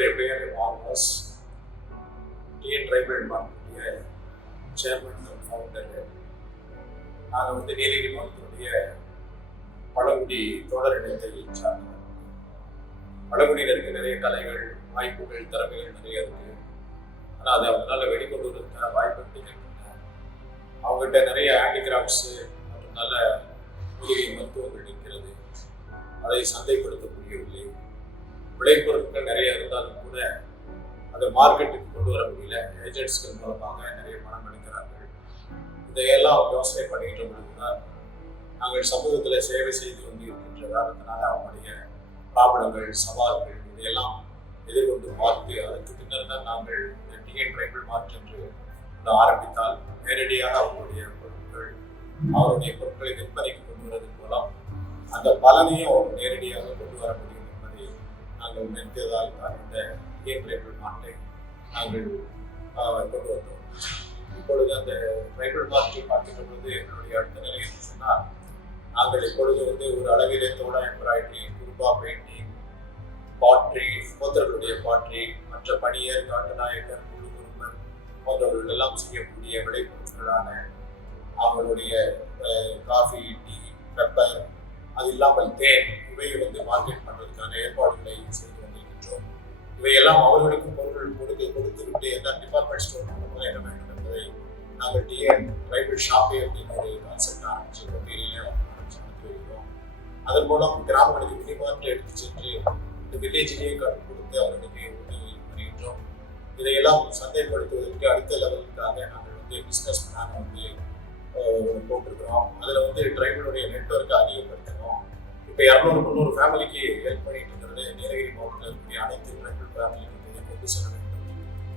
என்னுடைய பெயர் வால்வாஸ். டிஎன் ட்ரைபல் மார்க்கெட்டுடைய சேர்மன் அண்ட் ஃபவுண்டர். நாங்கள் நீலகிரி மாவட்டத்துடைய பழங்குடி தோழர் இனத்தை சார்ந்தவர். பழங்குடியினருக்கு நிறைய கலைகள், வாய்ப்புகள், திறமைகள் நிறைய இருக்கு. ஆனால் அதை அவங்களால வெளிக்கொண்டு வருவதற்கான வாய்ப்பு இருக்கின்றன. அவங்ககிட்ட நிறைய ஹேண்டிகிராஃப்ட்ஸு மற்றும் நல்ல மூலிகை மருத்துவங்கள் இருக்கிறது. அதை சந்தைப்படுத்த முடியவில்லை. விளைபொருட்கள் நிறைய இருந்தாலும் கூட அதை மார்க்கெட்டுக்கு கொண்டு வர முடியல. ஏஜென்ட்ஸ்கள் மூலமாக நிறைய பணம் எடுக்கிறார்கள். இதையெல்லாம் யோசனை பண்ணிக்கிட்ட பொழுதுதான் நாங்கள் சமூகத்தில் சேவை செய்து கொண்டு இருக்கின்ற காரணத்தினால அவங்களுடைய ப்ராப்ளங்கள், சவால்கள் இதையெல்லாம் எதிர்கொண்டு பார்த்து அதற்கு பின்னர் தான் நாங்கள் டிஎன் ட்ரைபல் மார்ட் என்று ஆரம்பித்தால் நேரடியாக அவருடைய பொருட்களை விற்பனைக்கு கொண்டு வருவதன் மூலம் அந்த பலனையும் அவர் நேரடியாக கொண்டு வர முடியும் என்பதை நாங்கள் நினைத்ததால் தான் இந்த டிஎன் ட்ரைபல் மார்ட்டை நாங்கள் கொண்டு வந்தோம். இப்பொழுது அந்த ட்ரைபல் மார்ட்டை பார்க்கின்ற பொழுது என்னுடைய அடுத்த நிலை என்று சொன்னால், நாங்கள் இப்பொழுது ஒரு அளவிலே தோடா எம்ப்ராய்டரி, குருபா பெயிண்டிங், பாட்ரி, போத்தர்களுடைய பாட்ரி, மற்ற பணியர், காட்டுநாயக்கர், குருகுருமன் போன்றவர்கள் எல்லாம் செய்யக்கூடிய விளைபொருட்களான அவங்களுடைய காஃபி, டீ, பெப்பர், அது இல்லாமல் தேன், இவை மார்க்கெட் பண்ணுறதுக்கான ஏற்பாடுகளை செய்து கொண்டிருக்கின்றோம். இவையெல்லாம் அவர்களுக்கும் பொருட்கள் கொடுத்து விட்டு என்ன டிபார்ட்மெண்ட் ஸ்டோர் மூலமாக என்ன வேண்டும் என்பதை நாங்கள் டிஎன் ட்ரைபல் ஷாப்பே அப்படின்னு ஒரு கான்செப்ட் ஆரம்பிச்சு கொண்டேரியிலே ஆரம்பிச்சு வருகிறோம். அதன் மூலம் கிராமங்களுக்கு மினிமார்ட் எடுத்து சென்று இந்த வில்லேஜிலேயே கொடுத்து அவர்களுக்கு உதவி வருகின்றோம். இதையெல்லாம் சந்தைப்படுத்துவதற்கு அடுத்த லெவலுக்காக நாங்கள் பிஸ்னஸ் பிளான் போட்டிருக்கிறோம். அதில் ட்ரைபலுடைய நெட்வொர்க்கை அதிகப்படுத்தணும். இப்போ 200-300 ஃபேமிலிக்கு ஹெல்ப் பண்ணிட்டு இருக்கிறது. நீலகிரி மாவட்டத்தில் இருக்கக்கூடிய அனைத்து ட்ரைபல் ஃபேமிலிக்கு கொண்டு செல்ல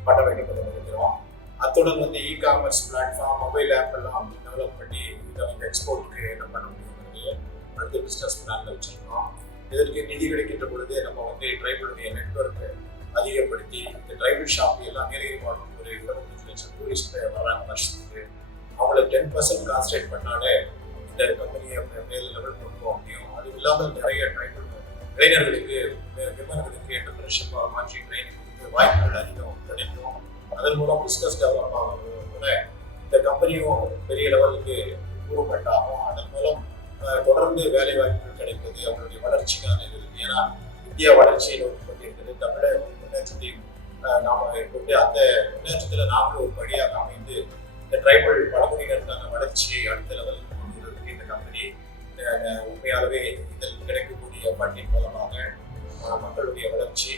பண்ண வேண்டும் என்று நினைக்கிறோம். அத்துடன் இ-காமர்ஸ் பிளாட்ஃபார்ம், மொபைல் ஆப் எல்லாம் டெவலப் பண்ணி இதை எக்ஸ்போர்ட்டுக்கு என்ன பண்ண முடியும் அடுத்த பிஸ்னஸ் பிளான் வச்சுருக்கோம். இதற்கு நிதி கிடைக்கின்ற பொழுது நம்ம ட்ரைபலுடைய நெட்வொர்க்கை அதிகப்படுத்தி இந்த ட்ரைபல் ஷாப் எல்லாம் நீலகிரி மாவட்டத்தில் ஒரு 25 லட்சம் டூரிஸ்ட் வராங்க வருஷத்துக்கு. அவங்கள 10% கான்சன்ட்ரேட் பண்ணாலே இந்த கம்பெனியை மேல் லெவல் கொண்டு போக முடியும். அது இல்லாமல் நிறைய ட்ரைபல் இளைஞர்களுக்கு, விமன்களுக்கு என்டர்பிரினர்ஷிப்பாக மாற்றி ட்ரைனிங் கொடுத்து வாய்ப்புகள் அதிகம் கிடைக்கும். அதன் மூலம் பிஸ்னஸ் டெவலப் ஆகிறது கூட இந்த கம்பெனியும் பெரிய லெவலுக்கு இம்ப்ரூவ்மெண்ட் ஆகும். அதன் மூலம் தொடர்ந்து வேலை வாய்ப்புகள் கிடைப்பது அவங்களுடைய வளர்ச்சிக்கான இது. ஏன்னா இந்தியா வளர்ச்சியை நோக்கி கொண்டிருக்கிறது. தமிழக முன்னேற்றத்தையும் நாம் கொண்டு அந்த முன்னேற்றத்தில் நாமளும் ஒரு படியாக அமைந்து இந்த ட்ரைபல் பழங்குடியினருக்கான வளர்ச்சியை அடுத்த லெவலுக்கு கொண்டு வருவதற்கு இந்த கம்பெனி உண்மையாகவே இதில் கிடைக்கக்கூடிய பண்டின் மூலமாக மக்களுடைய வளர்ச்சி